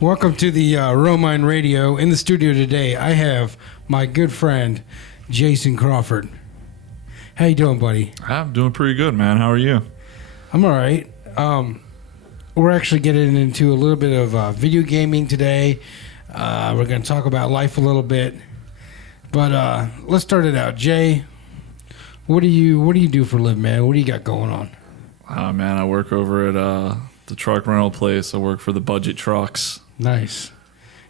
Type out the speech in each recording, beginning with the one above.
Welcome to the Romine Radio. In the studio today, I have my good friend, Jason Crawford. How you doing, buddy? I'm doing pretty good, man. How are you? I'm all right. We're actually getting into a little bit of video gaming today. We're going to talk about life a little bit. But let's start it out. Jay, what do you do for a living, man? What do you got going on? Man, I work over at the truck rental place. I work for the budget trucks. Nice.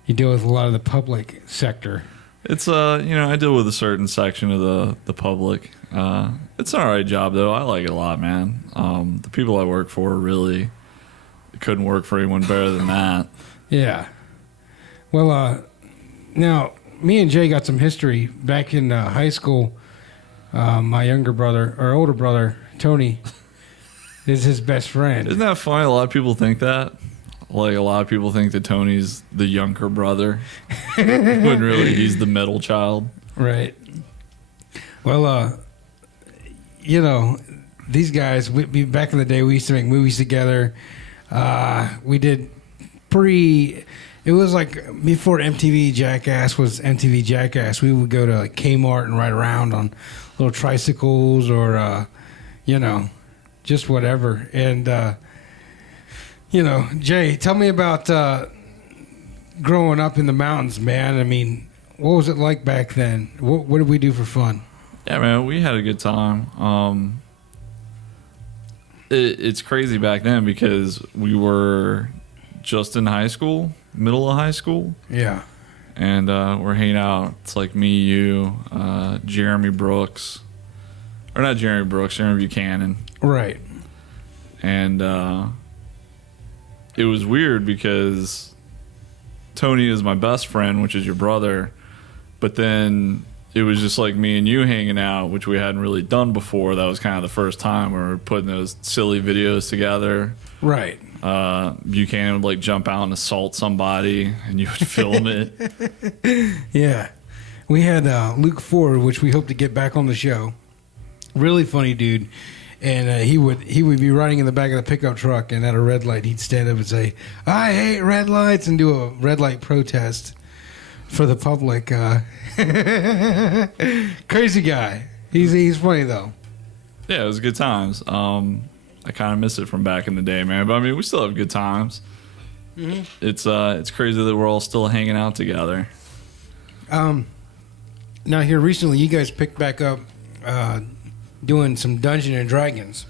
You deal with a lot of the public sector. It's I deal with a certain section of the public. It's an alright job though. I like it a lot, man. The people I work for really couldn't work for anyone better than that. Yeah. Well, now me and Jay got some history back in high school. My older brother, Tony, is his best friend. Isn't that funny? A lot of people think that. Like, a lot of people think that Tony's the younger brother, when really he's the middle child. Right. Well, these guys, back in the day, we used to make movies together. We did it was like before MTV Jackass was MTV Jackass. We would go to like Kmart and ride around on little tricycles or, just whatever. And, Jay, tell me about growing up in the mountains, man. I mean, what was it like back then? What did we do for fun? Yeah, man, we had a good time. It's crazy back then because we were just in high school, middle of high school. Yeah. And we're hanging out. It's like me, you, Jeremy Brooks. Or not Jeremy Brooks, Jeremy Buchanan. Right. And it was weird because Tony is my best friend, which is your brother. But then it was just like me and you hanging out, which we hadn't really done before. That was kind of the first time we were putting those silly videos together. Right. Buchanan would like jump out and assault somebody, and you would film it. Yeah. We had Luke Ford, which we hope to get back on the show. Really funny dude. And he would be riding in the back of the pickup truck, and at a red light, he'd stand up and say, "I hate red lights," and do a red light protest for the public. Crazy guy. He's funny though. Yeah, it was good times. I kind of miss it from back in the day, man. But I mean, we still have good times. Mm-hmm. It's crazy that we're all still hanging out together. Now here recently, you guys picked back up doing some Dungeons and Dragons.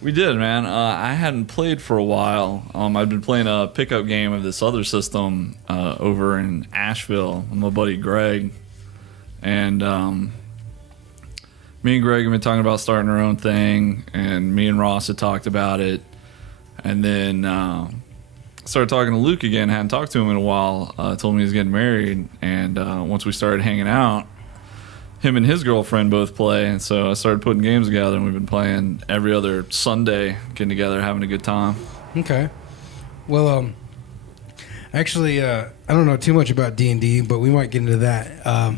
We did, man. I hadn't played for a while. I've been playing a pickup game of this other system over in Asheville with my buddy Greg. And me and Greg have been talking about starting our own thing, and me and Ross had talked about it. And then started talking to Luke again. Hadn't talked to him in a while. Told me he was getting married. And once we started hanging out, him and his girlfriend both play, and so I started putting games together, and we've been playing every other Sunday, getting together, having a good time. Okay. Well, actually, I don't know too much about D&D, but we might get into that.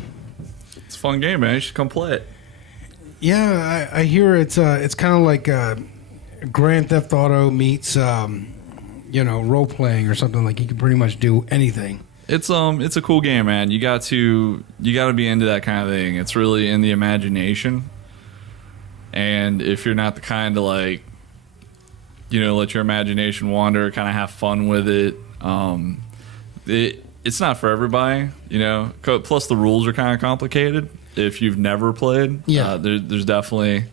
It's a fun game, man. You should come play it. Yeah, I hear it's kind of like Grand Theft Auto meets role playing or something. Like you can pretty much do anything. It's a cool game, man. You got to be into that kind of thing. It's really in the imagination. And if you're not the kind to like, let your imagination wander, kind of have fun with it, it's not for everybody, Plus the rules are kind of complicated. If you've never played, there's definitely.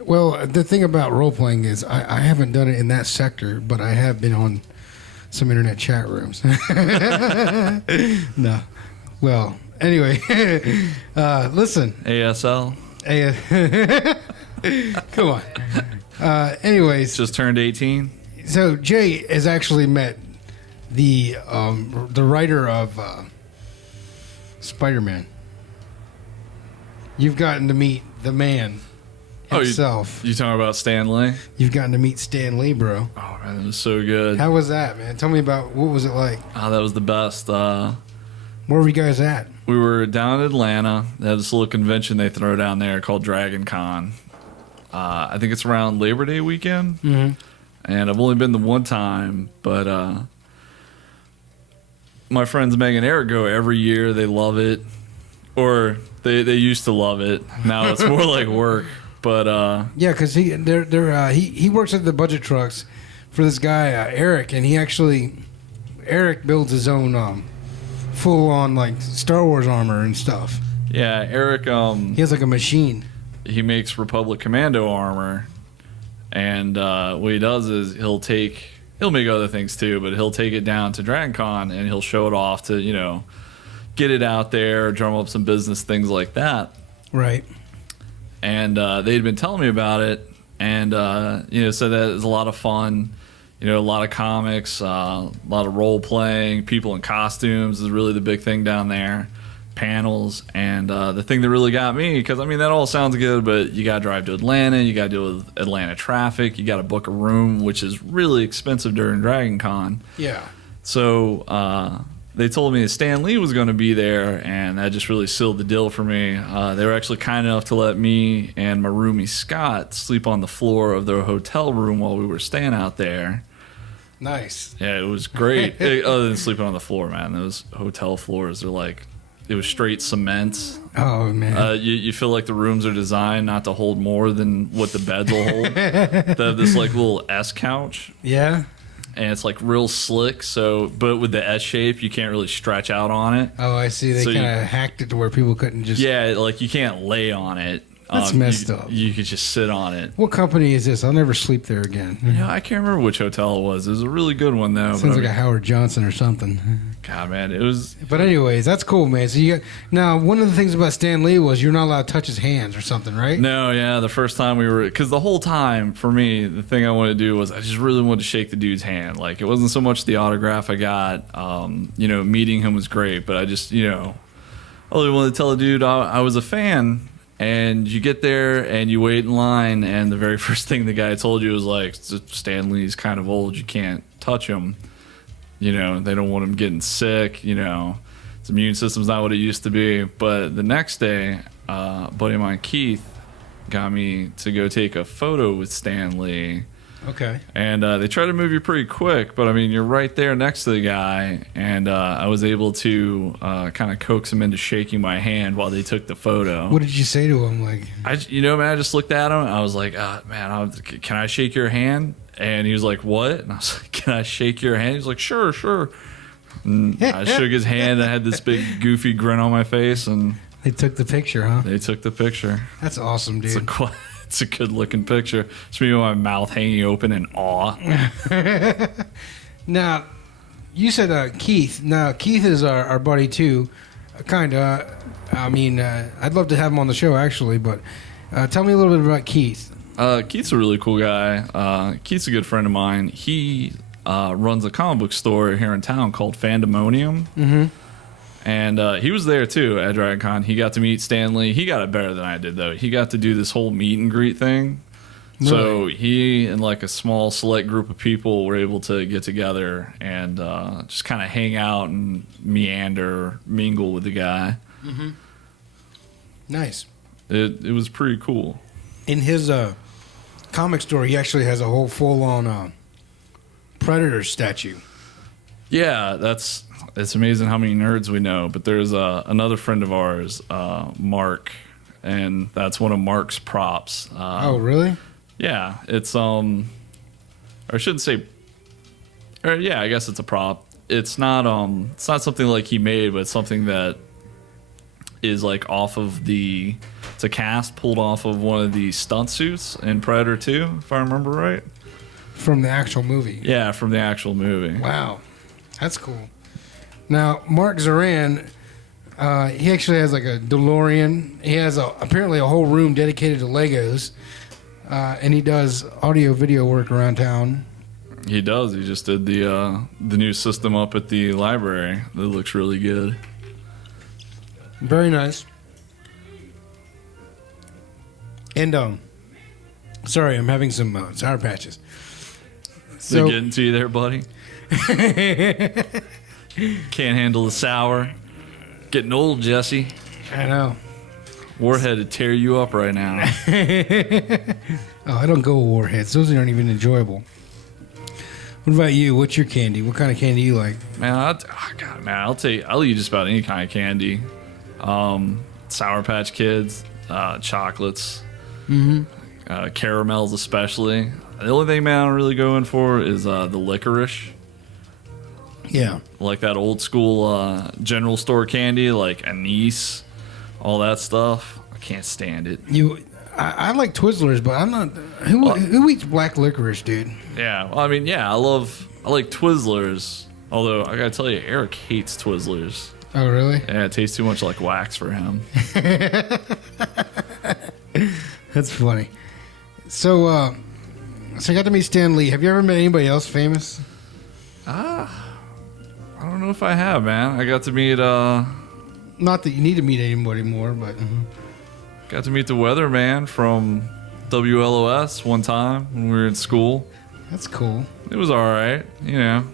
Well, the thing about role playing is I haven't done it in that sector, but I have been on some internet chat rooms. No. Well, anyway, listen. ASL. Come on. Anyways. Just turned 18. So Jay has actually met the writer of Spider-Man. You've gotten to meet the man himself. You talking about Stan Lee? You've gotten to meet Stan Lee, bro. Oh, man, it was so good. How was that, man? Tell me about, what was it like? Oh, that was the best. Where were you guys at? We were down in Atlanta. They had this little convention they throw down there called Dragon Con. I think it's around Labor Day weekend. Mm-hmm. And I've only been the one time, but my friends Meg and Eric go every year. They love it, or they used to love it. Now it's more like work. But yeah, because he works at the budget trucks for this guy Eric, and Eric builds his own full on like Star Wars armor and stuff. Yeah, Eric. He has like a machine. He makes Republic Commando armor, and what he does is he'll make other things too, but he'll take it down to DragonCon and he'll show it off to get it out there, drum up some business, things like that. Right. And they'd been telling me about it, and said that it's a lot of fun. A lot of comics, a lot of role playing, people in costumes is really the big thing down there. Panels, and the thing that really got me, because I mean that all sounds good, but you gotta drive to Atlanta, you gotta deal with Atlanta traffic, you gotta book a room, which is really expensive during DragonCon. Yeah. So they told me that Stan Lee was going to be there, and that just really sealed the deal for me. They were actually kind enough to let me and my roomie Scott sleep on the floor of their hotel room while we were staying out there. Nice. Yeah, it was great. Other than sleeping on the floor, man, those hotel floors, they're like, it was straight cement. Oh, man. You feel like the rooms are designed not to hold more than what the beds will hold. They have this like little S couch. Yeah. And it's like real slick, but with the S shape, you can't really stretch out on it. Oh, I see. They kind of hacked it to where people couldn't just... Yeah, like you can't lay on it. That's messed up. You could just sit on it. What company is this? I'll never sleep there again. I can't remember which hotel it was. It was a really good one, though. Sounds like a Howard Johnson or something. God, man, it was... But anyways, that's cool, man. So now, one of the things about Stan Lee was you're not allowed to touch his hands or something, right? No, yeah, the first time we were... Because the whole time, for me, the thing I wanted to do was I just really wanted to shake the dude's hand. Like, it wasn't so much the autograph I got. Meeting him was great, but I just, I really wanted to tell the dude I was a fan. And you get there and you wait in line, and the very first thing the guy told you was like, Stan Lee's kind of old, you can't touch him. They don't want him getting sick. His immune system's not what it used to be. But the next day, a buddy of mine, Keith, got me to go take a photo with Stan Lee. Okay. And they try to move you pretty quick, but I mean, you're right there next to the guy, and I was able to kind of coax him into shaking my hand while they took the photo. What did you say to him? Like, I just looked at him, and I was like, man, can I shake your hand? And he was like, what? And I was like, can I shake your hand? He's like, sure. And I shook his hand, and I had this big goofy grin on my face, and they took the picture, huh? They took the picture. That's awesome, dude. It's a good looking picture. It's me with my mouth hanging open in awe. Now, you said Keith. Now, Keith is our buddy too. Kind of. I'd love to have him on the show actually, but tell me a little bit about Keith. Keith's a really cool guy. Keith's a good friend of mine. He runs a comic book store here in town called Fandemonium. Mm-hmm. And he was there, too, at DragonCon. He got to meet Stan Lee. He got it better than I did, though. He got to do this whole meet and greet thing. Really? So he and, like, a small, select group of people were able to get together and just kind of hang out and mingle with the guy. Mm-hmm. Nice. It was pretty cool. In his comic store, he actually has a whole full-on Predator statue. Yeah, it's amazing how many nerds we know. But there's another friend of ours, Mark, and that's one of Mark's props. Oh, really? Yeah, it's or I shouldn't say. Or yeah, I guess it's a prop. It's not something like he made, but it's something that is like off of it's a cast pulled off of one of the stunt suits in Predator 2, if I remember right. From the actual movie. Yeah, from the actual movie. Wow. That's cool. Now, Mark Zoran, he actually has like a DeLorean. He has apparently a whole room dedicated to Legos, and he does audio-video work around town. He does. He just did the new system up at the library. It looks really good. Very nice. And, sorry, I'm having some Sour Patches. So, getting to you there, buddy? Can't handle the sour. Getting old, Jesse. I know. Warhead would tear you up right now. Oh, I don't go with Warheads. Those aren't even enjoyable. What about you? What's your candy? What kind of candy you like? Man, I'll eat just about any kind of candy. Sour Patch Kids, chocolates, caramels especially. The only thing, man, I'm really going for is the licorice. Yeah. Like that old school general store candy, like anise, all that stuff. I can't stand it. I like Twizzlers, but I'm not. Who eats black licorice, dude? Yeah, well, I mean, yeah, I like Twizzlers. Although I gotta tell you, Eric hates Twizzlers. Oh, really? Yeah, it tastes too much like wax for him. That's funny. So you got to meet Stan Lee. Have you ever met anybody else famous? I don't know if I have, man. I got to meet Not that you need to meet anybody more, but got to meet the weatherman from WLOS one time when we were in school. that's cool. It was all right, you know.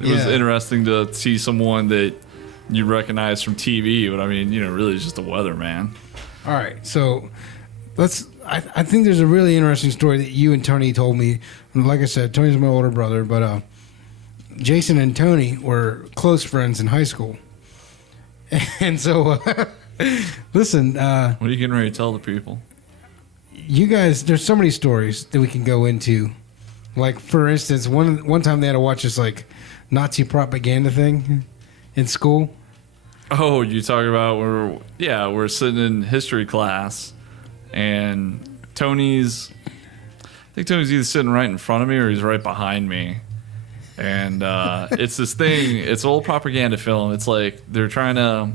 It was interesting to see someone that you recognize from TV, but I mean, you know, really it's just a weatherman. All right, so I think there's a really interesting story that you and Tony told me. Like I said, Tony's my older brother, but Jason and Tony were close friends in high school. And so, listen. What are you getting ready to tell the people? You guys, there's so many stories that we can go into. Like, for instance, one time they had to watch this, like, Nazi propaganda thing in school. Oh, you talking about we're sitting in history class, and I think Tony's either sitting right in front of me or he's right behind me. And it's this thing, it's an old propaganda film. It's like they're trying to,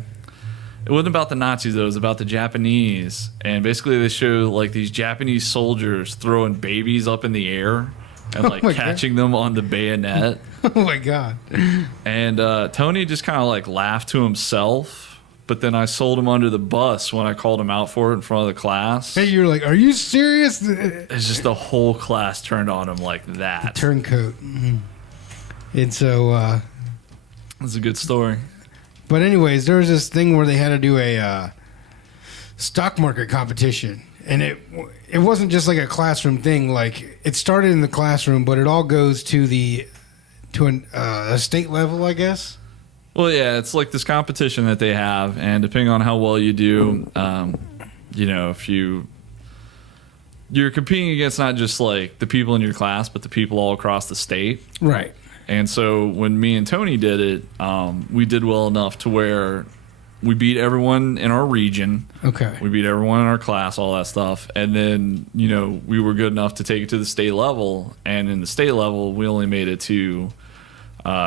it wasn't about the Nazis though, it was about the Japanese. And basically they show like these Japanese soldiers throwing babies up in the air and like catching them on the bayonet. Oh my God. And Tony just kind of like laughed to himself. But then I sold him under the bus when I called him out for it in front of the class. Hey, you're like, are you serious? It's just the whole class turned on him like that. The turncoat. Mm-hmm. And so... It's a good story. But anyways, there was this thing where they had to do a stock market competition. And it wasn't just like a classroom thing. Like, it started in the classroom, but it all goes to a state level, I guess. Well, yeah, it's like this competition that they have, and depending on how well you do, you know, if you're competing against not just like the people in your class, but the people all across the state. Right. And so when me and Tony did it, we did well enough to where we beat everyone in our region. Okay. We beat everyone in our class, all that stuff. And then, you know, we were good enough to take it to the state level. And in the state level, we only made it to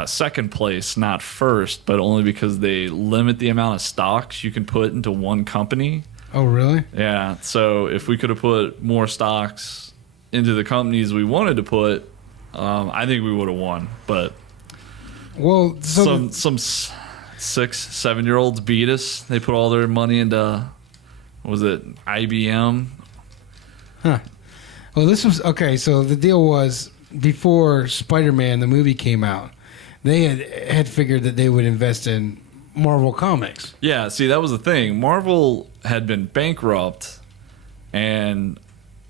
second place, not first, but only because they limit the amount of stocks you can put into one company. Oh, really? Yeah. So if we could have put more stocks into the companies we wanted to put, I think we would have won. But well, some 6-7-year-olds beat us. They put all their money into, what was it, IBM? Huh. Well, this was okay. So the deal was before Spider-Man the movie came out, they had figured that they would invest in Marvel Comics. Yeah, see, that was the thing. Marvel had been bankrupt, and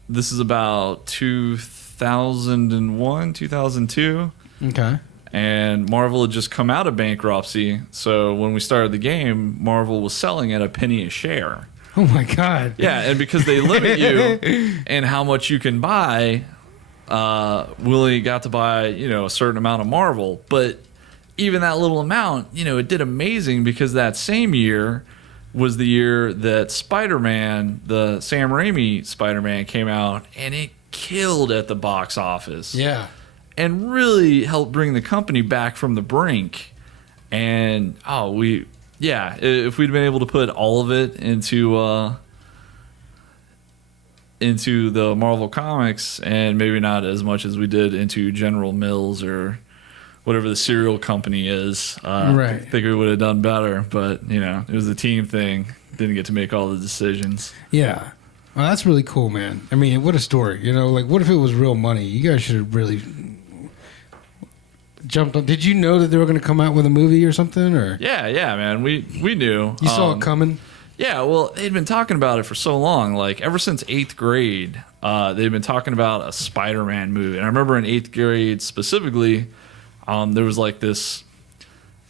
this is about 2001, 2002. Okay. And Marvel had just come out of bankruptcy, so when we started the game, Marvel was selling at a penny a share. Oh, my God. Yeah, and because they limit you and how much you can buy, we only got to buy, you know, a certain amount of Marvel. But even that little amount, you know, it did amazing because that same year was the year that Spider-Man, the Sam Raimi Spider-Man, came out, and it killed at the box office. Yeah. And really helped bring the company back from the brink. And, if we'd been able to put all of it into the Marvel Comics, and maybe not as much as we did into General Mills or whatever the cereal company is. Right. I think we would have done better, but, you know, it was a team thing. Didn't get to make all the decisions. Yeah. Well, that's really cool, man. I mean, what a story. You know, like, what if it was real money? You guys should have really jumped on. Did you know that they were going to come out with a movie or something? Or Yeah, man. We knew. You saw it coming? Yeah, well, they'd been talking about it for so long. Like, ever since 8th grade, they've been talking about a Spider-Man movie. And I remember in 8th grade specifically, there was like this,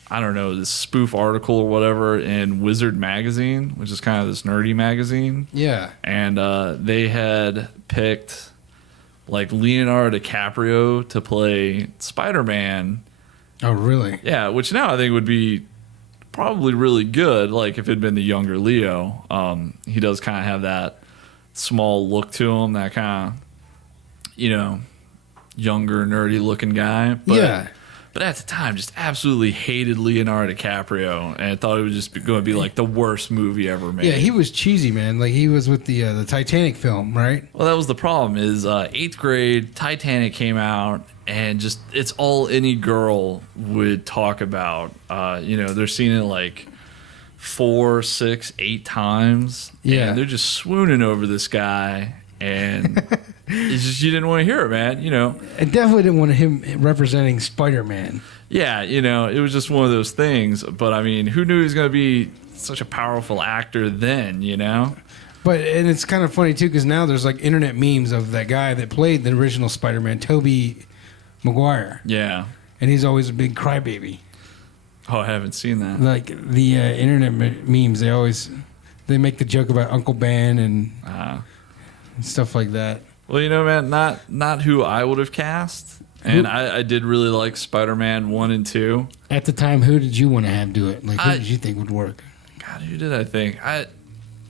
I don't know, this spoof article or whatever in Wizard Magazine, which is kind of this nerdy magazine. Yeah. And they had picked, like, Leonardo DiCaprio to play Spider-Man. Oh, really? Yeah, which now I think would be probably really good, like if it'd been the younger Leo. He does kind of have that small look to him, that kind of, you know, younger, nerdy looking guy. But, yeah. But at the time, just absolutely hated Leonardo DiCaprio, and I thought it was just going to be like the worst movie ever made. Yeah, he was cheesy, man. Like he was with the Titanic film, right? Well, that was the problem. Is 8th grade, Titanic came out, and just it's all any girl would talk about. You know, they're seeing it like 4, 6, 8 times. Yeah, and they're just swooning over this guy, and it's just you didn't want to hear it, man. You know, I definitely didn't want him representing Spider-Man. Yeah, you know, it was just one of those things. But I mean, who knew he was going to be such a powerful actor then? You know. But and it's kind of funny too because now there's like internet memes of that guy that played the original Spider-Man, Tobey Maguire. Yeah. And he's always a big crybaby. Oh, I haven't seen that. Like the internet memes, they make the joke about Uncle Ben and stuff like that. Well, you know, man, not who I would have cast. And I did really like Spider-Man 1 and 2. At the time, who did you want to have do it? Like, who did you think would work? God, who did I think? I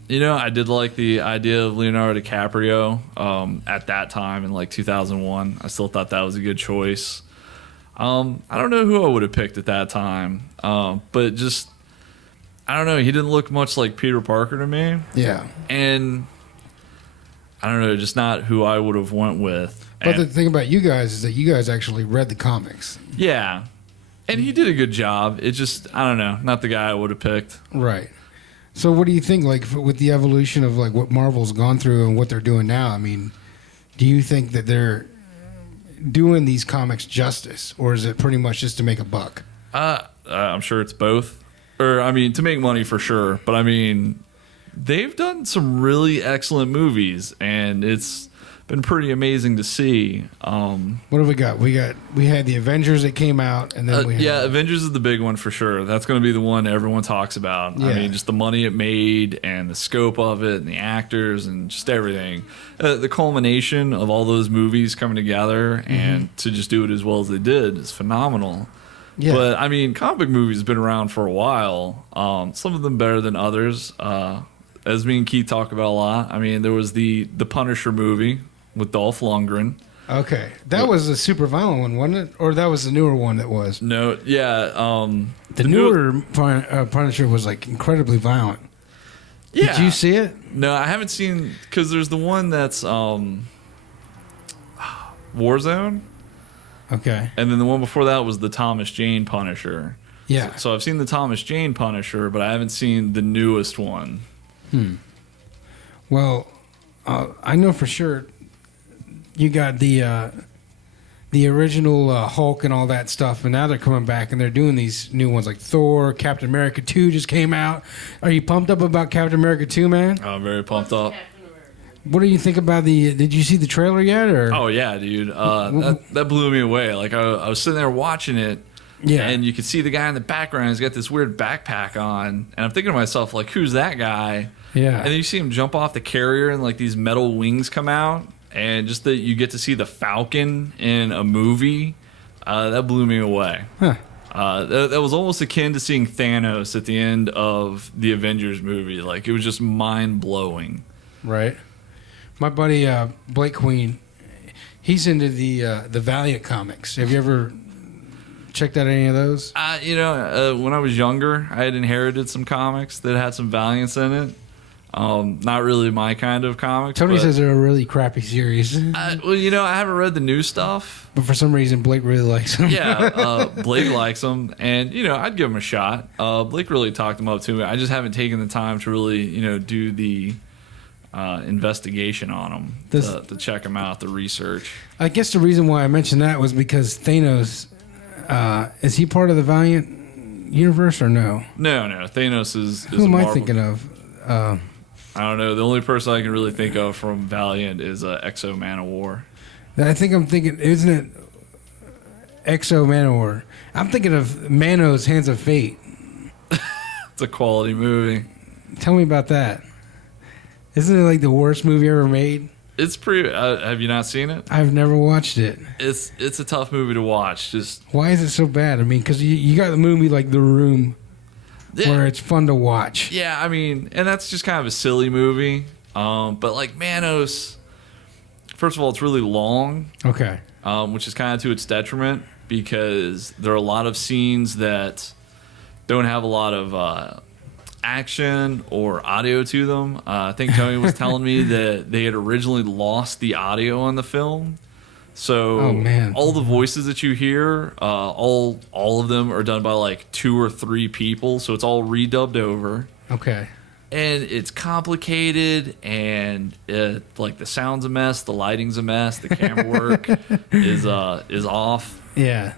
did like the idea of Leonardo DiCaprio at that time in like 2001. I still thought that was a good choice. I don't know who I would have picked at that time, but just I don't know. He didn't look much like Peter Parker to me. Yeah, and I don't know, just not who I would have went with. But the thing about you guys is that you guys actually read the comics. Yeah, and he did a good job. It's just I don't know, not the guy I would have picked. Right. So what do you think, like, with the evolution of, like, what Marvel's gone through and what they're doing now? I mean, do you think that they're doing these comics justice, or is it pretty much just to make a buck? I'm sure it's both. Or, I mean, to make money for sure. But, I mean, they've done some really excellent movies, and it's been pretty amazing to see. What have we got? We had the Avengers that came out, and then Avengers is the big one for sure. That's going to be the one everyone talks about. Yeah. I mean, just the money it made and the scope of it and the actors and just everything. The culmination of all those movies coming together and to just do it as well as they did is phenomenal. Yeah. But I mean, comic movies have been around for a while. Some of them better than others. As me and Keith talk about a lot. I mean, there was the Punisher movie with Dolph Lundgren. Okay. That was a super violent one, wasn't it? Or that was the newer one that was? No, yeah. The newer Punisher was, like, incredibly violent. Yeah. Did you see it? No, I haven't seen... Because there's the one that's Warzone. Okay. And then the one before that was the Thomas Jane Punisher. Yeah. So I've seen the Thomas Jane Punisher, but I haven't seen the newest one. Well, I know for sure... You got the original Hulk and all that stuff, and now they're coming back and they're doing these new ones like Thor, Captain America 2 just came out. Are you pumped up about Captain America 2, man? I'm very pumped up. What do you think about did you see the trailer yet? Or? Oh, yeah, dude. That blew me away. Like, I was sitting there watching it, and you could see the guy in the background. He's got this weird backpack on, and I'm thinking to myself, like, who's that guy? Yeah. And then you see him jump off the carrier and, like, these metal wings come out. And just that you get to see the Falcon in a movie, that blew me away. Huh. That was almost akin to seeing Thanos at the end of the Avengers movie. Like, it was just mind-blowing. Right. My buddy, Blake Queen, he's into the Valiant comics. Have you ever checked out any of those? When I was younger, I had inherited some comics that had some Valiants in it. Not really my kind of comics. Tony says they're a really crappy series. I haven't read the new stuff. But for some reason, Blake really likes them. Yeah, Blake likes them. And, I'd give them a shot. Blake really talked them up to me. I just haven't taken the time to really, do the investigation on them, to check them out, the research. I guess the reason why I mentioned that was because Thanos, is he part of the Valiant universe or no? No. Thanos is Who am I thinking of? I don't know. The only person I can really think of from Valiant is Exo Man of War. I think I'm thinking, isn't it Exo Manowar? I'm thinking of Manos Hands of Fate. It's a quality movie. Tell me about that. Isn't it like the worst movie ever made? It's pretty. Have you not seen it? I've never watched it. It's a tough movie to watch. Just why is it so bad? I mean, because you got the movie like The Room, yeah, where it's fun to watch. Yeah, I mean, and that's just kind of a silly movie. But like Manos, first of all, it's really long. Okay. Which is kind of to its detriment because there are a lot of scenes that don't have a lot of action or audio to them. I think Tony was telling me that they had originally lost the audio on the film. So all the voices that you hear, all of them are done by like 2 or 3 people. So it's all redubbed over. Okay. And it's complicated, and like the sound's a mess, the lighting's a mess, the camera work is off. Yeah.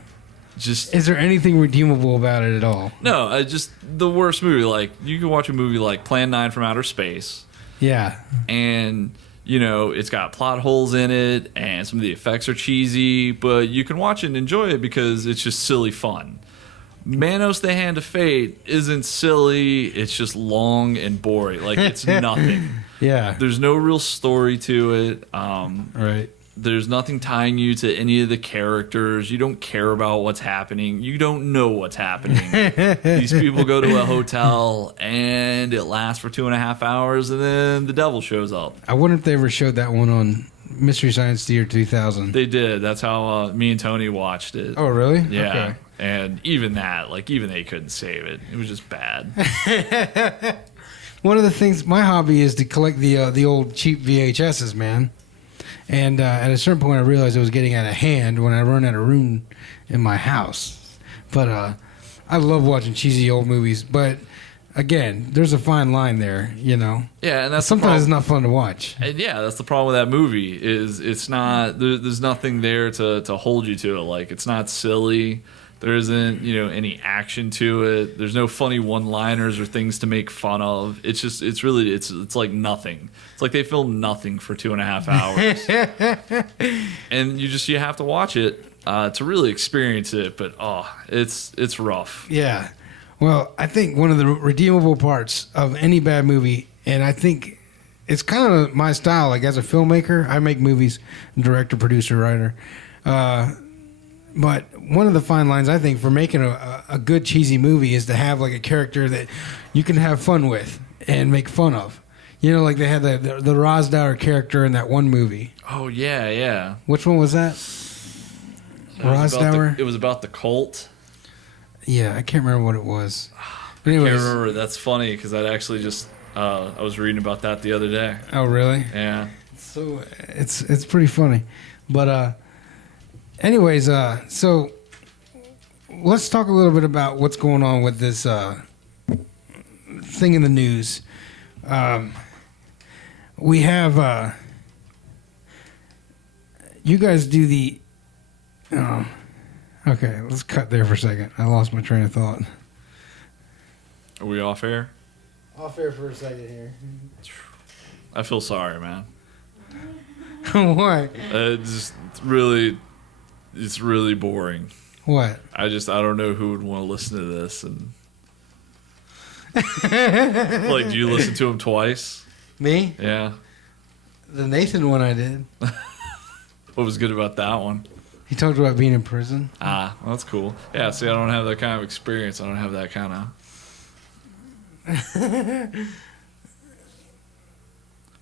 Just is there anything redeemable about it at all? No, just the worst movie. Like you can watch a movie like Plan 9 from Outer Space. Yeah. And you know it's got plot holes in it, and some of the effects are cheesy, but you can watch it and enjoy it because it's just silly fun. Manos the Hand of Fate isn't silly. It's just long and boring. Like, it's nothing. Yeah. There's no real story to it. Right. There's nothing tying you to any of the characters. You don't care about what's happening. You don't know what's happening. These people go to a hotel, and it lasts for 2.5 hours, and then the devil shows up. I wonder if they ever showed that one on Mystery Science Theater 2000. They did. That's how me and Tony watched it. Oh, really? Yeah. Okay. And even that, like, even they couldn't save it. It was just bad. One of the things, my hobby is to collect the old cheap VHSs, man. And at a certain point, I realized it was getting out of hand when I run out of room in my house. But I love watching cheesy old movies. But again, there's a fine line there, you know. Yeah, and that's sometimes it's not fun to watch. And yeah, that's the problem with that movie. Is it's not there's nothing there to hold you to it. Like, it's not silly. There isn't, any action to it. There's no funny one-liners or things to make fun of. It's just, it's like nothing. It's like they filmed nothing for 2.5 hours. And you have to watch it to really experience it. But, it's rough. Yeah. Well, I think one of the redeemable parts of any bad movie, and I think it's kind of my style, like as a filmmaker, I make movies, director, producer, writer. But one of the fine lines, I think, for making a good cheesy movie is to have like a character that you can have fun with and make fun of. You know, like they had the Rosdauer character in that one movie. Oh, yeah, yeah. Which one was that? Rosdauer? It was about the cult. Yeah, I can't remember what it was. But I anyways, can't remember. That's funny because that actually just I was reading about that the other day. Oh, really? Yeah. So it's pretty funny. But anyways, so let's talk a little bit about what's going on with this thing in the news. We have you guys do the okay, let's cut there for a second. I lost my train of thought. Are we off air? Off air for a second here. I feel sorry, man. Why? It's really boring. What? I don't know who would want to listen to this. And like, do you listen to him twice? Me? Yeah. The Nathan one I did. What was good about that one? He talked about being in prison. Well, that's cool. Yeah, see, I don't have that kind of experience. I don't have that kind of...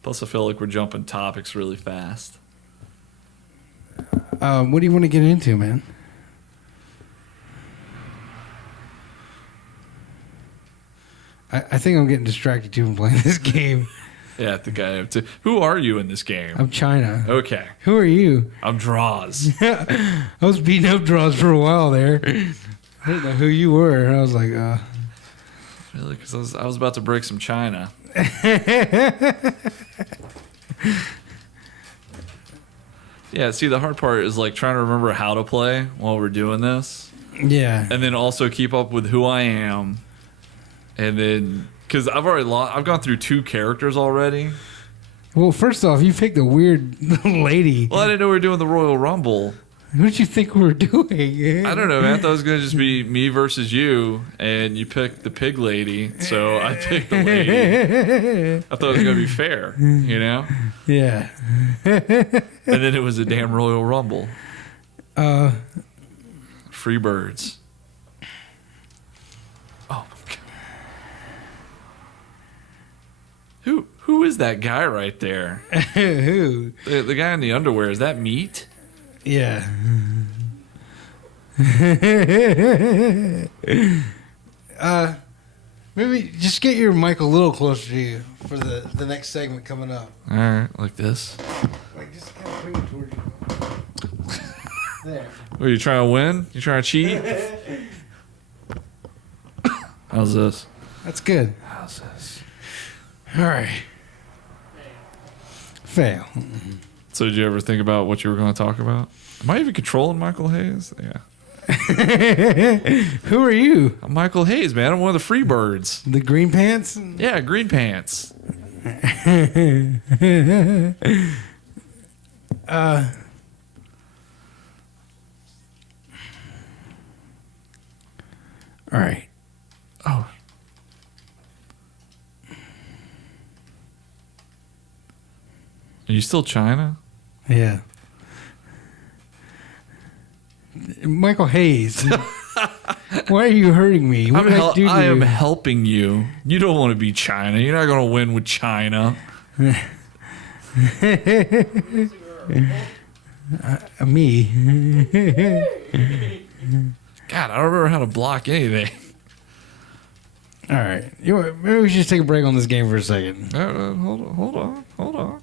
Plus, I feel like we're jumping topics really fast. What do you want to get into, man? I think I'm getting distracted too from playing this game. Yeah, I think I have too. Who are you in this game? I'm China. Okay. Who are you? I'm Draws. I was beating up Draws for a while there. I didn't know who you were. And I was like, Really? Because I was about to break some China. Yeah, see, the hard part is like trying to remember how to play while we're doing this. Yeah. And then also keep up with who I am. And then Because I've gone through 2 characters already. Well, first off, you picked a weird lady. Well, I didn't know we were doing the Royal Rumble. What did you think we were doing? I don't know, man. I thought it was going to just be me versus you, and you picked the pig lady, so I picked the lady. I thought it was going to be fair, you know? Yeah. And then it was a damn Royal Rumble. Free birds. Oh, my God. Who is that guy right there? Who? The guy in the underwear, is that meat? Yeah. Maybe just get your mic a little closer to you for the next segment coming up. All right, like this. Like just kind of bring it towards you. There. What, are you trying to win? You trying to cheat? How's this? That's good. How's this? All right. Fail. So did you ever think about what you were going to talk about? Am I even controlling Michael Hayes? Yeah. Who are you? I'm Michael Hayes, man. I'm one of the free birds. The green pants? Yeah, green pants. All right. Oh. Are you still China? Yeah. Michael Hayes. Why are you hurting me? What did I do to I am you? helping you. You don't want to be China. You're not going to win with China. Me. God, I don't remember how to block anything. All right. Maybe we should just take a break on this game for a second. Hold on.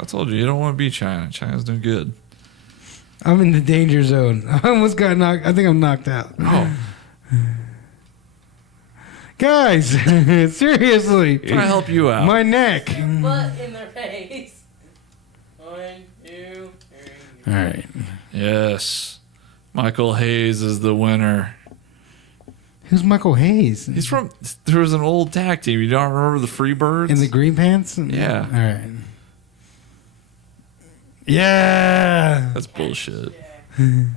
I told you don't want to be China. China's doing good. I'm in the danger zone. I almost got knocked. I think I'm knocked out. Oh, Guys, seriously. trying to help you out. My neck. Butt in their face. 1, 2, 3. All right. Yes, Michael Hayes is the winner. Who's Michael Hayes? He's from. There was an old tag team. You don't remember the Freebirds? In the green pants? Yeah. All right. Yeah. That's bullshit. Bang,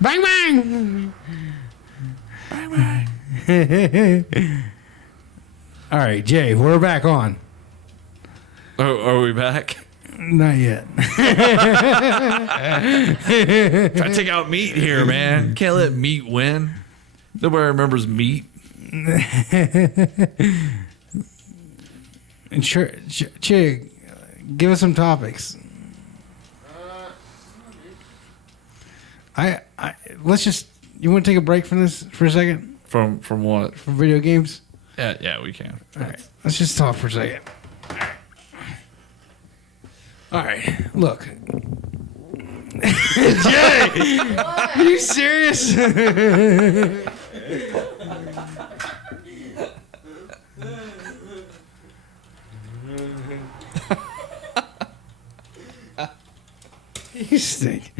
bang. Bang, bang. All right, Jay, we're back on. Oh, are we back? Not yet. Try to take out meat here, man. Can't let meat win. Nobody remembers meat. And sure, Chig, give us some topics. Let's just. You want to take a break from this for a second? From what? From video games? Yeah, we can. All right. Let's just talk for a second. All right. Look. Jay! Are you serious? You stink.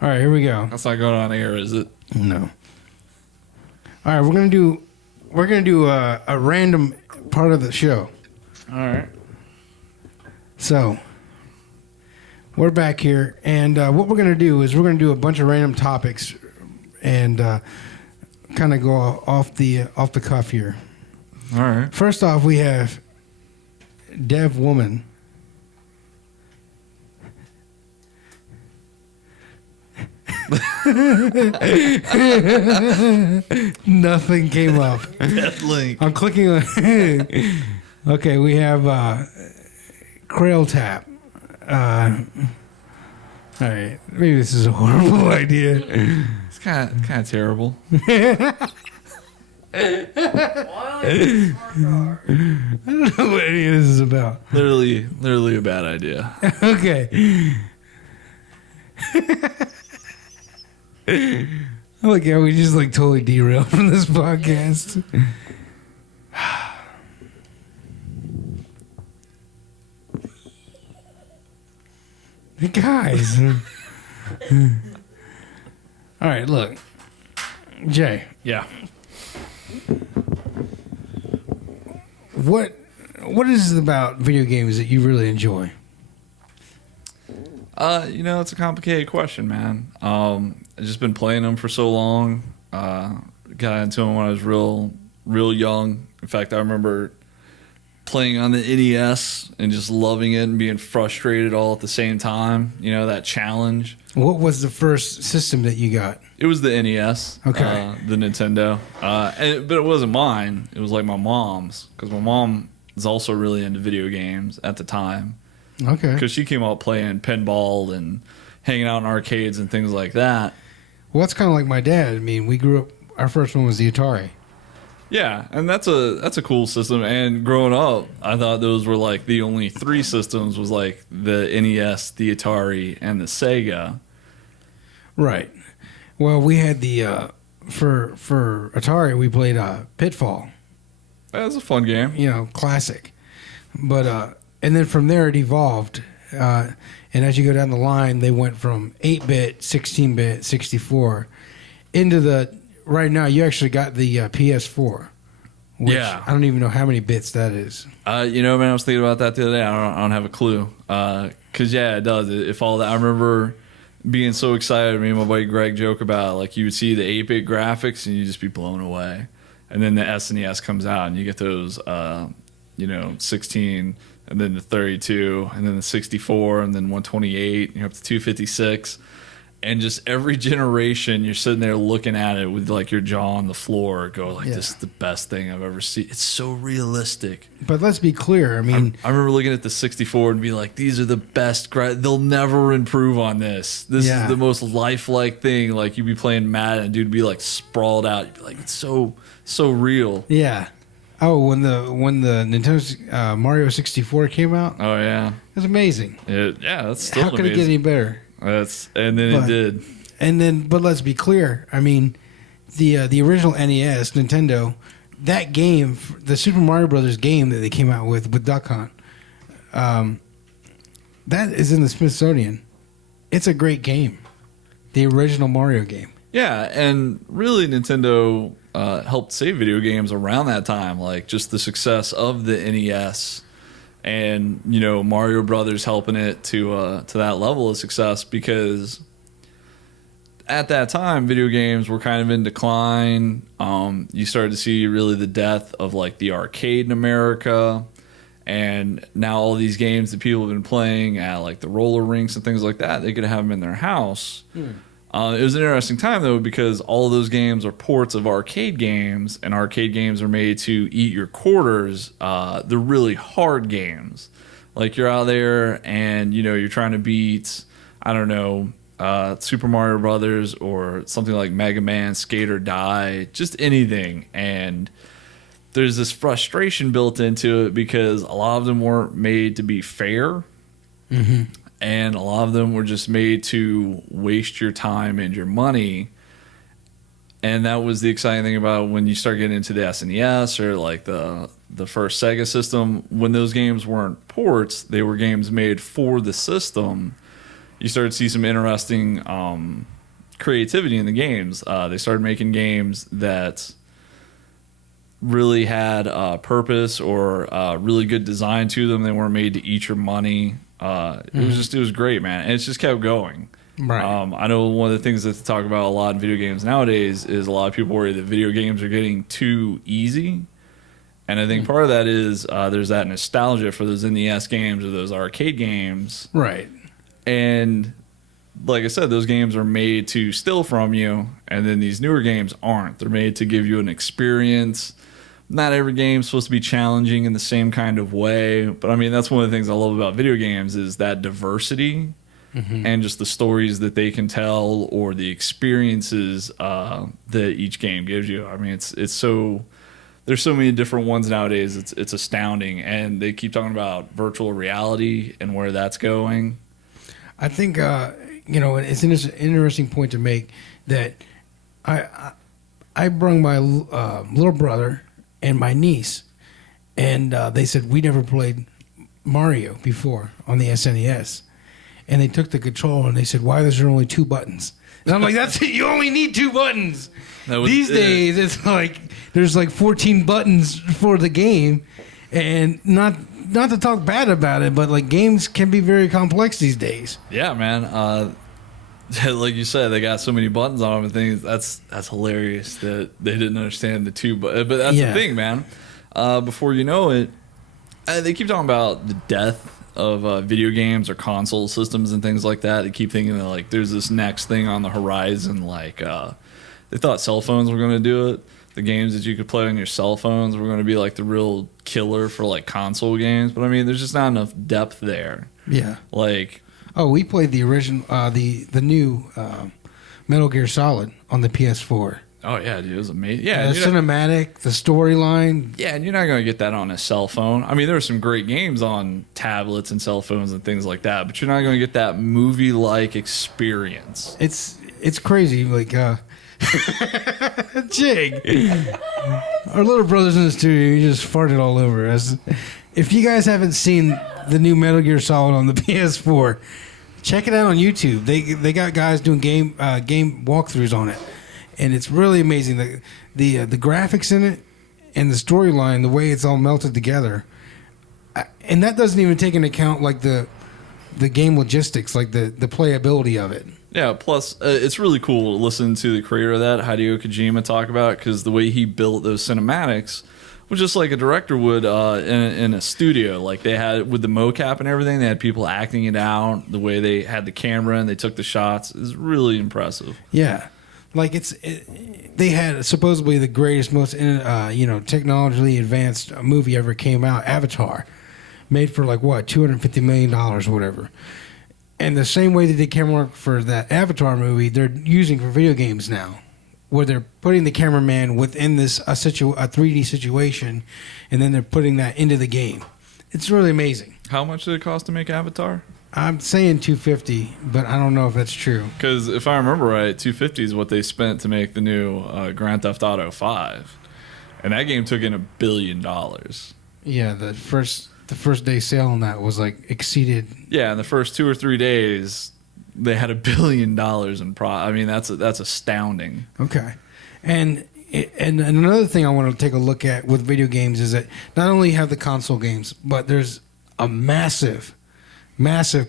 All right, here we go. That's not going on air, is it? No. All right, we're gonna do a random part of the show. All right. So we're back here, and what we're gonna do is we're gonna do a bunch of random topics, and kind of go off the cuff here. All right. First off, we have Dev Woman. Nothing came up. Death Link. I'm clicking on. Okay, we have Krail Tap. All right, maybe this is a horrible idea. It's kind of terrible. Why is smart car? I don't know what any of this is about. Literally a bad idea. Okay. Look, yeah, we just like totally derailed from this podcast. Hey, guys. All right, look. Jay, Yeah. what is it about video games that you really enjoy? It's a complicated question, man. I've just been playing them for so long. Got into them when I was real young. In fact, I remember playing on the NES and just loving it and being frustrated all at the same time. You know, that challenge. What was the first system that you got? It was the NES. Okay. The Nintendo. But it wasn't mine. It was like my mom's, because my mom was also really into video games at the time. Okay. Because she came out playing pinball and hanging out in arcades and things like that. Well, that's kind of like my dad. I mean, we grew up. Our first one was the Atari. Yeah, and that's a cool system. And growing up, I thought those were like the only three systems, was like the NES, the Atari, and the Sega. Right. Well, we had the for Atari, we played Pitfall. That was a fun game. You know, classic. But and then from there it evolved. And as you go down the line, they went from 8-bit, 16-bit, 64 into the. Right now, you actually got the PS4. Which Yeah. I don't even know how many bits that is. Man, I was thinking about that the other day. I don't have a clue. Because, it does. It followed that. I remember being so excited. Me and my buddy Greg joke about, like, you would see the 8-bit graphics and you'd just be blown away. And then the SNES comes out and you get those, 16, and then the 32, and then the 64, and then 128, and you're up to 256. And just every generation, you're sitting there looking at it with like your jaw on the floor, go like, this is the best thing I've ever seen. It's so realistic. But let's be clear. I mean, I remember looking at the 64 and be like, these are the best. They'll never improve on this. This is the most lifelike thing. Like, you'd be playing Madden and dude would be like sprawled out. You'd be like, it's so real. yeah. Oh, when the Nintendo Mario 64 came out, Oh yeah, it was amazing. That's still How could it get any better? It did. And then, but let's be clear. I mean, the original NES, Nintendo, that game, the Super Mario Brothers game that they came out with Duck Hunt, that is in the Smithsonian. It's a great game. The original Mario game. Yeah, and really Nintendo helped save video games around that time, like just the success of the NES. And, Mario Brothers helping it to that level of success, because at that time, video games were kind of in decline. You started to see really the death of like the arcade in America. And now all these games that people have been playing at like the roller rinks and things like that, they could have them in their house. It was an interesting time, though, because all of those games are ports of arcade games, and arcade games are made to eat your quarters. They're really hard games. Like, you're out there and, you're trying to beat, I don't know, Super Mario Brothers or something like Mega Man, Skate or Die, just anything. And there's this frustration built into it because a lot of them weren't made to be fair. Mm-hmm. And a lot of them were just made to waste your time and your money. And that was the exciting thing about when you start getting into the SNES or like the first Sega system. When those games weren't ports, they were games made for the system. You started to see some interesting creativity in the games. They started making games that really had purpose or really good design to them. They weren't made to eat your money. It was great, man. And it's just kept going. Right. I know one of the things that they talk about a lot in video games nowadays is a lot of people worry that video games are getting too easy. And I think part of that is there's that nostalgia for those NES games or those arcade games. Right. And like I said, those games are made to steal from you. And then these newer games aren't. They're made to give you an experience. Not every game's supposed to be challenging in the same kind of way. But I mean, that's one of the things I love about video games is that diversity and just the stories that they can tell or the experiences that each game gives you. I mean, it's so... There's so many different ones nowadays. It's astounding. And they keep talking about virtual reality and where that's going. I think, it's an interesting point to make that I brung my little brother and my niece, and they said we never played Mario before on the SNES. and they took the controller and they said, "Why is there only 2 buttons?" And I'm like, "That's it. You only need 2 buttons." These days, it's like there's like 14 buttons for the game, and not to talk bad about it, but like games can be very complex these days. Yeah, man. Like you said, they got so many buttons on them and things. That's hilarious that they didn't understand the 2 buttons. But that's the thing, man. Before you know it, they keep talking about the death of video games or console systems and things like that. They keep thinking that like there's this next thing on the horizon. Like they thought cell phones were going to do it. The games that you could play on your cell phones were going to be like the real killer for like console games. But I mean, there's just not enough depth there. Yeah. Like, oh, we played the original, the new Metal Gear Solid on the PS4. oh yeah, dude, it was amazing. Yeah, The cinematic, the storyline. yeah, and you're not going to get that on a cell phone. I mean, there are some great games on tablets and cell phones and things like that, but you're not going to get that movie-like experience. It's crazy. Like, Jig, our little brother's in the studio. He just farted all over us. If you guys haven't seen the new Metal Gear Solid on the PS4, check it out on YouTube. They got guys doing game walkthroughs on it, and it's really amazing. The graphics in it and the storyline, the way it's all melted together, and that doesn't even take into account like the game logistics, like the playability of it. Yeah, plus it's really cool to listen to the creator of that, Hideo Kojima, talk about it, because the way he built those cinematics was just like a director would in a studio. Like they had with the mocap and everything, they had people acting it out, the way they had the camera and they took the shots is really impressive. Yeah, like they had supposedly the greatest, most technologically advanced movie ever came out, Avatar, made for like what $250 million or whatever. And the same way they did camera work for that Avatar movie, they're using for video games now, where they're putting the cameraman within this a 3D situation, and then they're putting that into the game. It's really amazing. How much did it cost to make Avatar? I'm saying 250, but I don't know if that's true. Because if I remember right, 250 is what they spent to make the new Grand Theft Auto 5, and that game took in $1 billion. Yeah, the first day sale on that was like exceeded. Yeah, in the first 2 or 3 days, they had $1 billion in I mean, that's astounding. Okay, and another thing I want to take a look at with video games is that not only have the console games, but there's a massive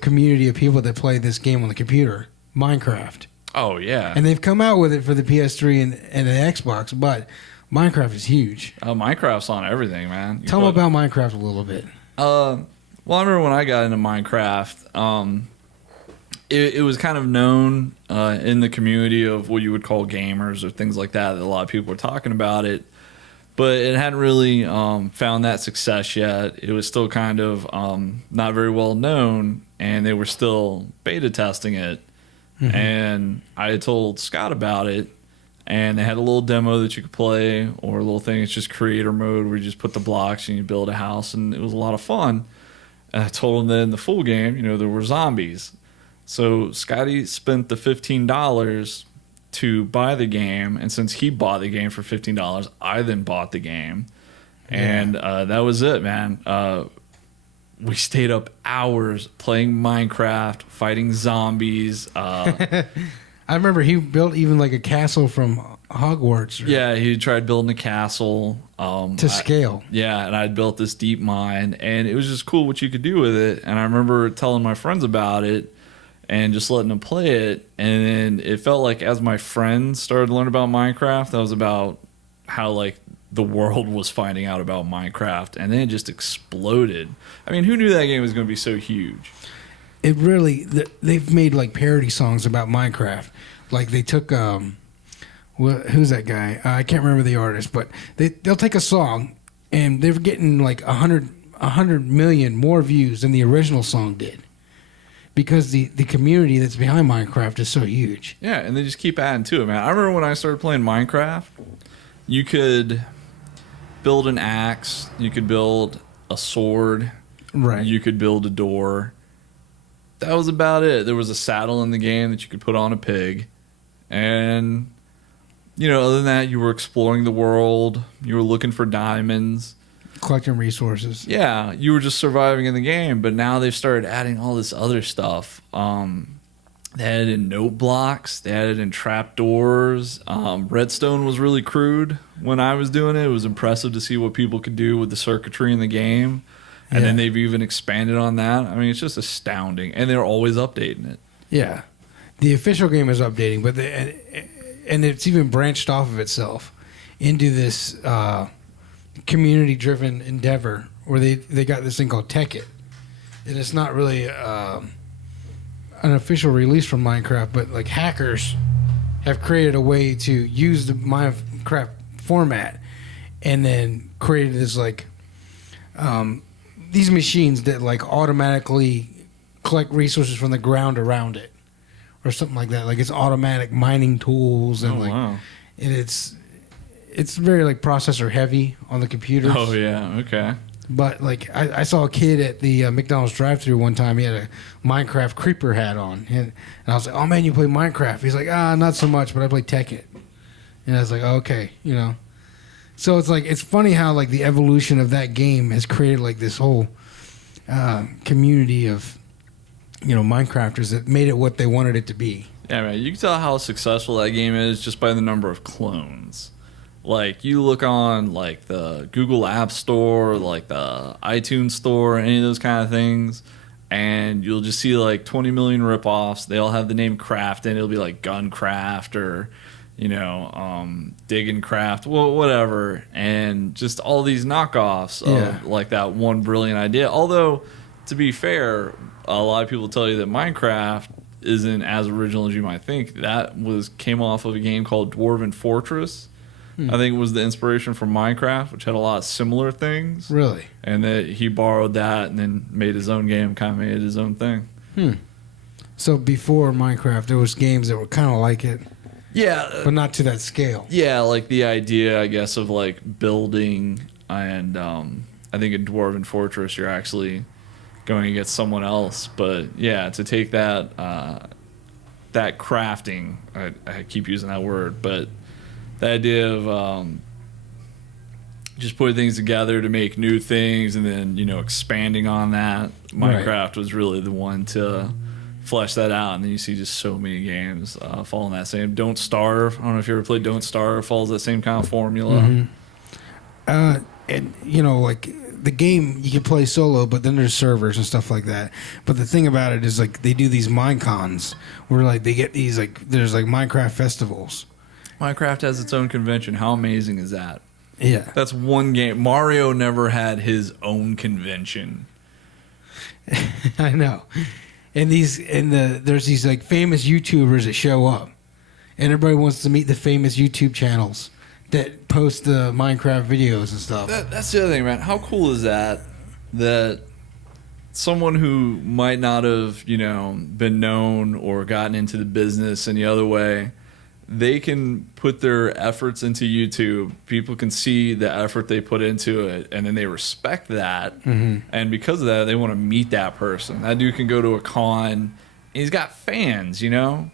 community of people that play this game on the computer, Minecraft. Oh yeah, and they've come out with it for the PS3 and the Xbox, but Minecraft is huge. Minecraft's on everything, man. Tell me about Minecraft a little bit. Well, I remember when I got into Minecraft, it was kind of known in the community of what you would call gamers or things like that. A lot of people were talking about it, but it hadn't really found that success yet. It was still kind of not very well known, and they were still beta testing it. Mm-hmm. And I had told Scott about it, and they had a little demo that you could play, or a little thing. It's just creator mode where you just put the blocks and you build a house, and it was a lot of fun. And I told him that in the full game, there were zombies. So Scotty spent the $15 to buy the game, and since he bought the game for $15, I then bought the game, and that was it, man. We stayed up hours playing Minecraft, fighting zombies. I remember he built even like a castle from Hogwarts. Yeah, he tried building a castle. To scale. Yeah, and I'd built this deep mine, and it was just cool what you could do with it. And I remember telling my friends about it and just letting them play it. And then it felt like as my friends started to learn about Minecraft, that was about how like the world was finding out about Minecraft, and then it just exploded. I mean, who knew that game was going to be so huge? It really, they've made like parody songs about Minecraft. Like they took, who's that guy? I can't remember the artist, but they'll take a song and they're getting like 100 million more views than the original song did, because the community that's behind Minecraft is so huge. Yeah, and they just keep adding to it, man. I remember when I started playing Minecraft, you could build an axe, you could build a sword, right? You could build a door. That was about it. There was a saddle in the game that you could put on a pig. And, other than that, you were exploring the world. You were looking for diamonds. collecting resources. Yeah, you were just surviving in the game, but now they've started adding all this other stuff. They added in note blocks. They added in trapdoors. Redstone was really crude when I was doing it. It was impressive to see what people could do with the circuitry in the game. And then they've even expanded on that. I mean, it's just astounding. And they're always updating it. Yeah. The official game is updating, but and it's even branched off of itself into this community-driven endeavor where they got this thing called Tech It. And it's not really an official release from Minecraft, but like hackers have created a way to use the Minecraft format and then created this like these machines that like automatically collect resources from the ground around it or something like that. Like it's automatic mining tools and and it's very like processor heavy on the computers. Oh yeah, okay. But like I saw a kid at the McDonald's drive-thru one time. He had a Minecraft creeper hat on, and I was like, "Oh man, you play Minecraft?" He's like, not so much, but I play Tekkit. And I was like, okay, you know. So it's like it's funny how like the evolution of that game has created like this whole community of Minecrafters that made it what they wanted it to be. Yeah, man, you can tell how successful that game is just by the number of clones. Like, you look on, like, the Google App Store, like, the iTunes Store, any of those kind of things, and you'll just see, like, 20 million ripoffs. They all have the name Craft, and it'll be, like, Guncraft or, Dig and Craft, well, whatever. And just all these knockoffs of, like, that one brilliant idea. Although, to be fair, a lot of people tell you that Minecraft isn't as original as you might think. That came off of a game called Dwarven Fortress. I think it was the inspiration for Minecraft, which had a lot of similar things. Really? And that he borrowed that and then made his own game, kind of made it his own thing. So before Minecraft, there was games that were kind of like it. Yeah. But not to that scale. Yeah, like the idea, I guess, of like building and I think in Dwarven Fortress you're actually going against someone else. But yeah, to take that that crafting, I keep using that word, but the idea of just putting things together to make new things and then, expanding on that. Minecraft was really the one to flesh that out. And then you see just so many games following that same. Don't Starve. I don't know if you ever played Don't Starve. Follows that same kind of formula. And, like the game, you can play solo, but then there's servers and stuff like that. But the thing about it is, like, they do these Minecons where, like, they get these, like, there's, like, Minecraft festivals. Minecraft has its own convention. How amazing is that? Yeah. That's one game. Mario never had his own convention. I know. And there's these like famous YouTubers that show up. And everybody wants to meet the famous YouTube channels that post the Minecraft videos and stuff. That's the other thing, man. How cool is that someone who might not have, been known or gotten into the business any other way, they can put their efforts into YouTube. People can see the effort they put into it, and then they respect that. And because of that, they want to meet that person. That dude can go to a con, and he's got fans, A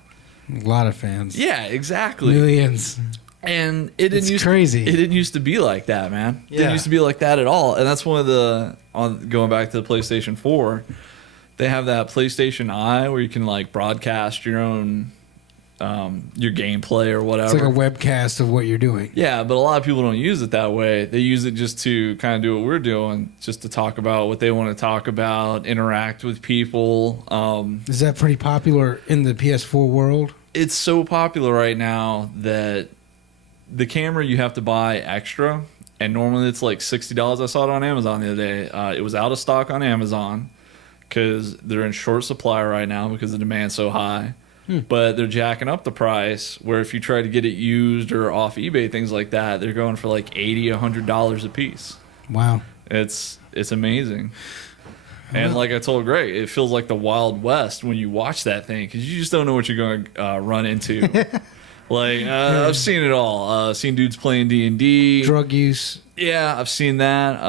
lot of fans. Yeah, exactly. Millions. And it's crazy. It didn't used to be like that, man. It Yeah. didn't used to be like that at all. And that's one of the, going back to the PlayStation 4, they have that PlayStation Eye where you can like broadcast your own your gameplay or whatever. It's like a webcast of what you're doing. Yeah, but a lot of people don't use it that way. They use it just to kind of do what we're doing, just to talk about what they want to talk about, interact with people. Is that pretty popular in the PS4 world? It's so popular right now that the camera you have to buy extra, and normally it's like $60. I saw it on Amazon the other day. It was out of stock on Amazon because they're in short supply right now because the demand's so high. But they're jacking up the price where if you try to get it used or off eBay, things like that, they're going for like $80, $100 a piece. Wow. It's amazing. And like I told Greg, it feels like the Wild West when you watch that thing because you just don't know what you're going to run into. I've seen it all. I've seen dudes playing D&D. Drug use. Yeah, I've seen that.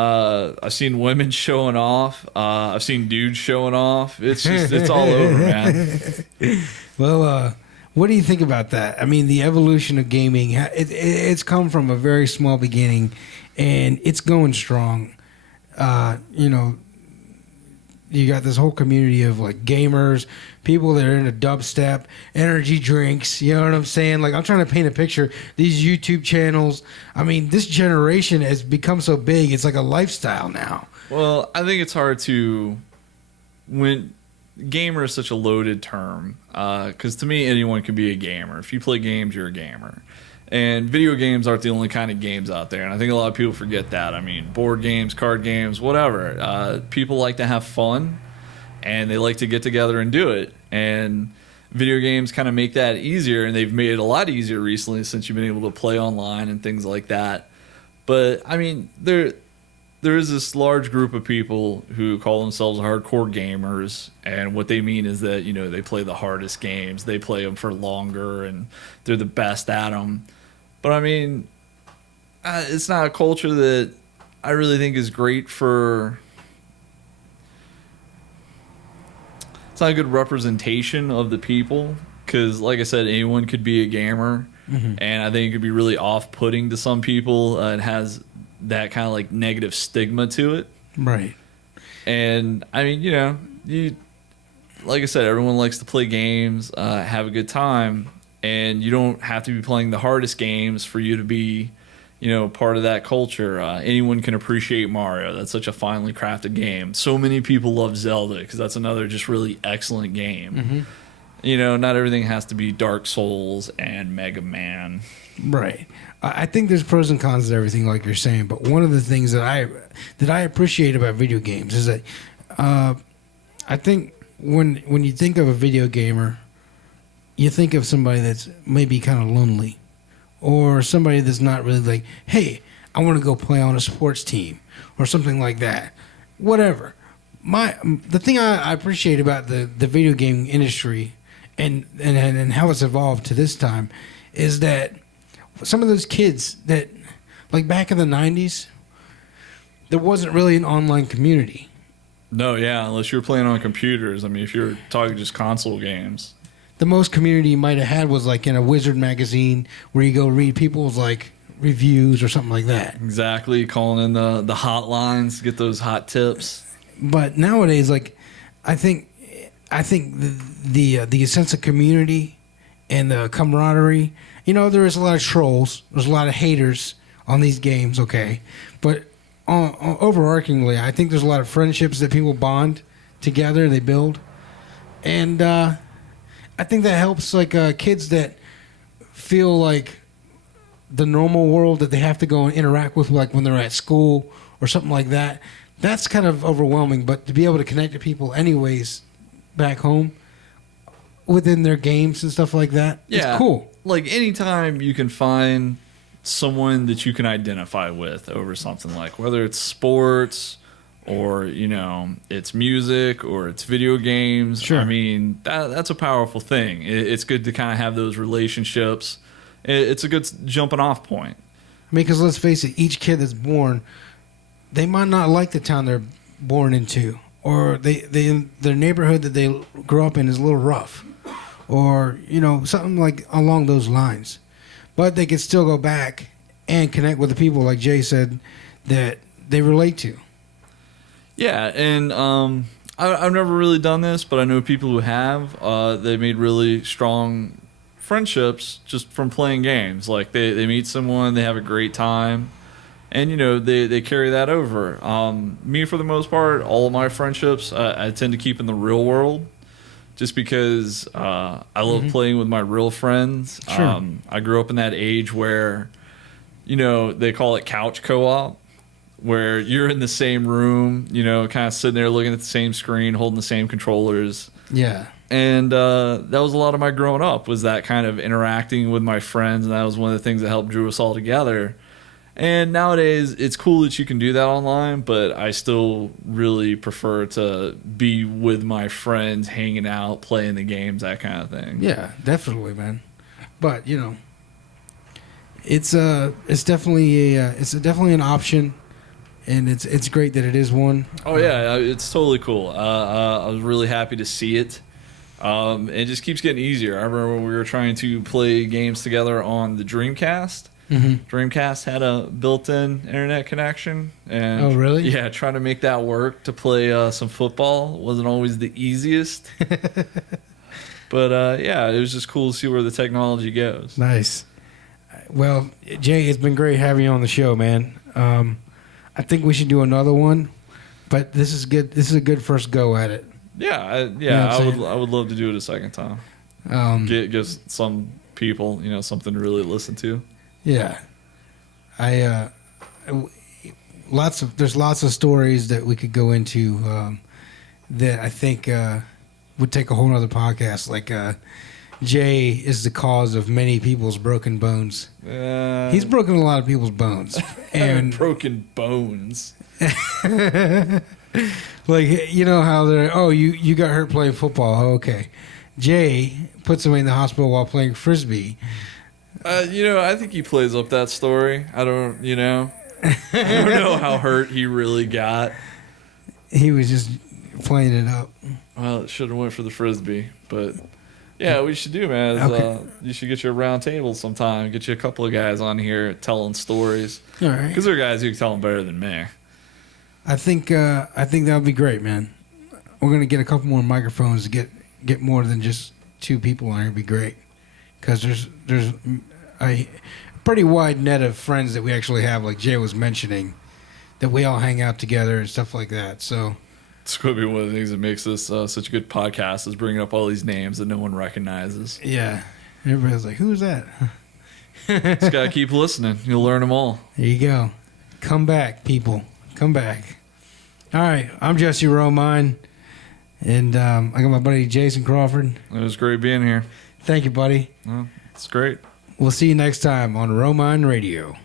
I've seen women showing off. I've seen dudes showing off. It's all over, man. Well, what do you think about that? I mean, the evolution of gaming, it's come from a very small beginning, and it's going strong. You know, you got this whole community of like gamers, people that are into dubstep, energy drinks. You know what I'm saying? Like, I'm trying to paint a picture. These YouTube channels. I mean, this generation has become so big. It's like a lifestyle now. Well, I think it's hard to when gamer is such a loaded term, because to me, anyone can be a gamer. If you play games, you're a gamer. And video games aren't the only kind of games out there. And I think a lot of people forget that. I mean, board games, card games, whatever. People like to have fun, and they like to get together and do it. And video games kind of make that easier, and they've made it a lot easier recently since you've been able to play online and things like that. But, I mean, there is this large group of people who call themselves hardcore gamers, and what they mean is that, you know, they play the hardest games, they play them for longer, and they're the best at them. But I mean, it's not a culture that I really think is great for. It's not a good representation of the people, because, like I said, anyone could be a gamer, and I think it could be really off-putting to some people. It has that kind of like negative stigma to it, right? And I mean, you know, like I said, everyone likes to play games, have a good time, and you don't have to be playing the hardest games for you to be, you know, part of that culture. Anyone can appreciate Mario. That's such a finely crafted game. So many people love Zelda because that's another just really excellent game. You know, not everything has to be Dark Souls and Mega Man. Right. I think there's pros and cons to everything, like you're saying. But one of the things that I appreciate about video games is that I think when you think of a video gamer, you think of somebody that's maybe kind of lonely, or somebody that's not really like, hey, I want to go play on a sports team or something like that. Whatever. The thing I appreciate about the video game industry and how it's evolved to this time is that some of those kids that, like back in the 90s, there wasn't really an online community. No, yeah, unless you were playing on computers. I mean, if you're talking just console games. The most community you might have had was like in a Wizard magazine where you go read people's like reviews or something like that. Exactly, calling in the hotlines to get those hot tips. But nowadays, like, I think the sense of community and the camaraderie. You know, there is a lot of trolls. There's a lot of haters on these games, okay? But overarchingly, I think there's a lot of friendships that people bond together, they build. And I think that helps, like, kids that feel like the normal world that they have to go and interact with, like, when they're at school or something like that. That's kind of overwhelming. But to be able to connect to people anyways back home within their games and stuff like that, yeah, it's cool. Like, anytime you can find someone that you can identify with over something, like whether it's sports or, you know, it's music or it's video games. Sure. I mean, that's a powerful thing. It's good to kind of have those relationships. It's a good jumping off point. I mean, because let's face it, each kid that's born, they might not like the town they're born into, or their neighborhood that they grow up in is a little rough, or, you know, something like along those lines. But they can still go back and connect with the people, like Jay said, that they relate to. Yeah, and I've never really done this, but I know people who have. They made really strong friendships just from playing games. Like, they meet someone, they have a great time, and, you know, they carry that over. Me, for the most part, all of my friendships I tend to keep in the real world, just because I love playing with my real friends. Sure. I grew up in that age where, you know, they call it couch co-op, where you're in the same room, you know, kind of sitting there looking at the same screen, holding the same controllers. Yeah. And that was a lot of my growing up, was that kind of interacting with my friends, and that was one of the things that helped drew us all together. And nowadays, it's cool that you can do that online, but I still really prefer to be with my friends, hanging out, playing the games, that kind of thing. Yeah, definitely, man. But, you know, it's definitely an option, and it's great that it is one. Oh yeah, it's totally cool. I was really happy to see it. It just keeps getting easier. I remember when we were trying to play games together on the Dreamcast, Dreamcast had a built-in internet connection. And Oh, really? Yeah, trying to make that work to play some football wasn't always the easiest. But yeah, it was just cool to see where the technology goes. Nice. Well, Jay, it's been great having you on the show, man. I think we should do another one, but this is good. This is a good first go at it. Yeah, I would love to do it a second time. Give some people, something to really listen to. Yeah, there's lots of stories that we could go into that I think would take a whole nother podcast. Like Jay is the cause of many people's broken bones. He's broken a lot of people's bones. And broken bones. Like, how they're, you got hurt playing football. Oh, okay. Jay put somebody in the hospital while playing Frisbee. I think he plays up that story. I don't know how hurt he really got. He was just playing it up. Well, it should have went for the Frisbee, but yeah, what you should do, man, is Okay. You should get you a round table sometime. Get you a couple of guys on here telling stories. All right. Because there are guys who can tell them better than me. I think that would be great, man. We're gonna get a couple more microphones to get more than just two people on here. It'd be great because there's a pretty wide net of friends that we actually have, like Jay was mentioning, that we all hang out together and stuff like that. So It's going to be one of the things that makes this such a good podcast, is bringing up all these names that no one recognizes. yeah, everybody's like, "Who's that?" Just got to keep listening. You'll learn them all. There you go. Come back, people. Come back. All right, I'm Jesse Romine, and I got my buddy Jason Crawford. It was great being here. Thank you, buddy. Well, it's great. We'll see you next time on Romine Radio.